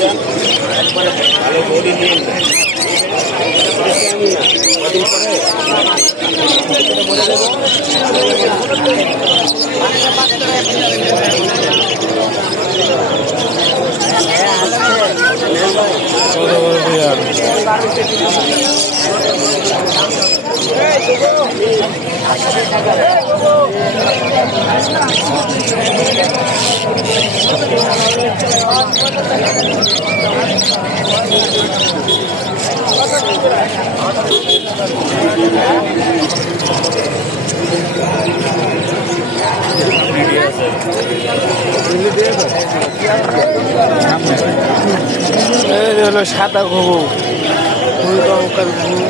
যান, একবারে ভালো বডি নিয়ে যান। আমি না কদিন পরে হলো সাদা ঘুঘু, ভূমিকম্পের ঘুঘু,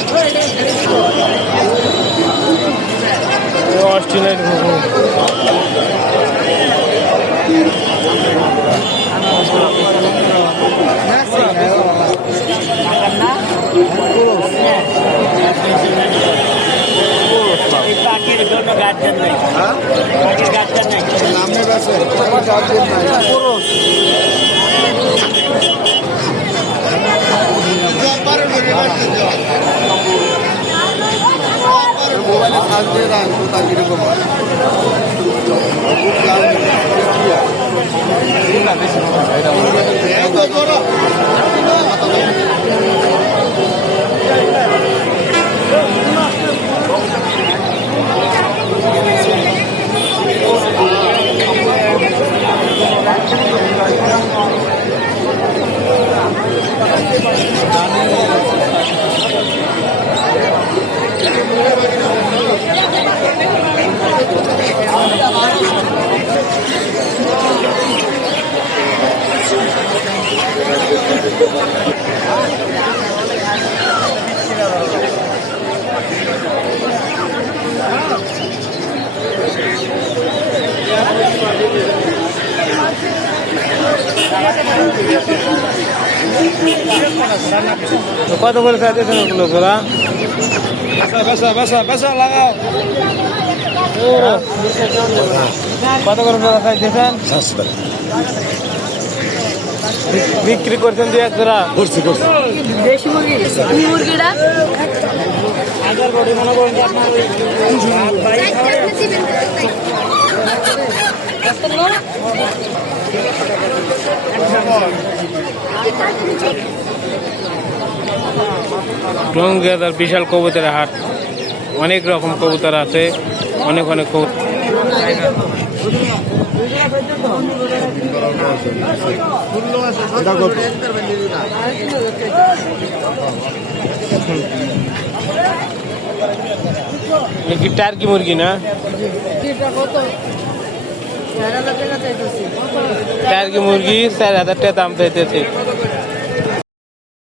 অস্ট্রেলিয়ান ঘুঘু। পাখির জন্য গার্জেন নাই, পাখির গার্জেন নাই, নামে আছে গার্জেন নাই। মোবাইলে সার্চ দিয়ে রাখ কোথায় কিরকম কত করে চাইতেছেন ওগুলো তোরা? লাগাও কত করে তোরা চাইতেছেন? বিক্রি করছেন দিয়ে তোরা? করছি দেশি মুরগি, এই মুরগিটা রঙের বিশাল কবুতরের হাট, অনেক রকম কবুতর আছে, অনেক অনেক কবুতর। কি টার্কি মুরগি না? টার্কি মুরগি 4,000 টাকা দাম চাইতেছে।